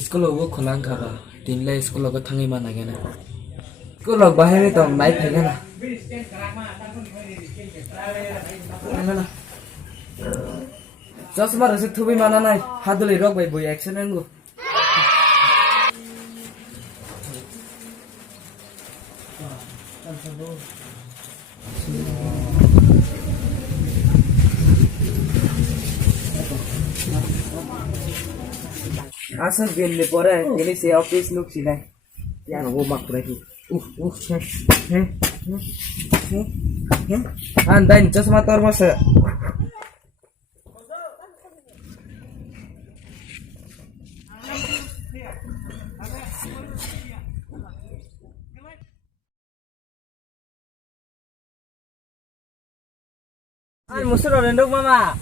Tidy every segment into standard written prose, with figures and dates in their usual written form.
School of Kolang Kaba, Dinlay School of Tangi Managana. School of Bahariton, Night Pagana. Just about as a to be manana, Hadley rock by boy accident. Asal gini pora, ini si office look sih lah. Yang aku mak berarti. Andain just motor masa. Musuh orang dong mama.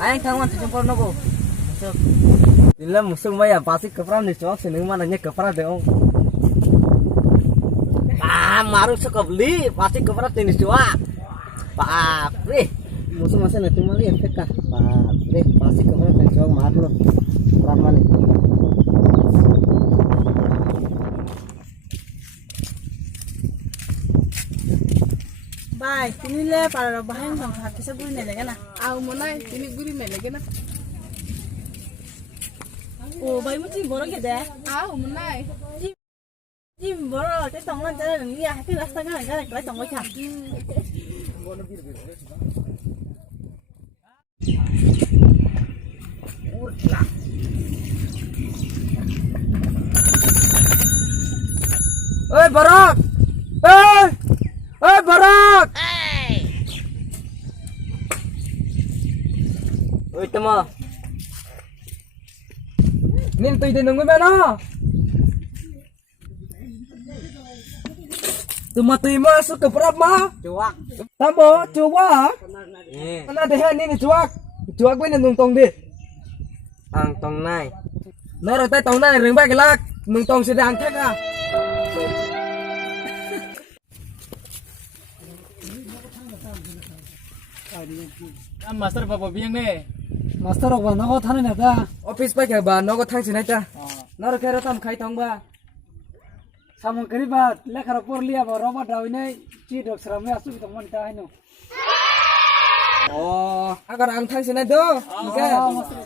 Ayang kawan terjemput nopo. Inilah musuh maya pasti kepala nih cowok sini mana nya kepala dong. Maru sekali pasti kepala tenis cowok. Pak, musuh masa nanti malah yang peka. Pak, pasti kepala tenis cowok maru loh. Ramai. Bye, ini le para bahan bang hati saya guri nele kan? Aku mana ini guri nele kan? Oh, bye mesti borong kita. Aku mana? Jim borong, kita tonglan jalan ni ya, hati rasa kan? Kita tonglan cak. Oi, borong! Oi, Barak! Oi, tama. Nin toy din nunggu mana? Tuma toy masuk ke perap mah? Cuak. Tambo, cuak. Mana deh ini cuak. Cuak gue nung tong deh. Ang tong nai. Nara tay tong nai ring ba gelak. Nung tong sedang cek ah. Master Papa biang deh. Master apa? Naga thane neta. Office pa kaya ba? Naga thang sinay ta. Nara kaya tam khai tong ba? Samong keribat lekar por liya ba robot daw ini ci dok serame asu kita mon ta hino. Oh, agar ang thang sinay do. Okay. Master.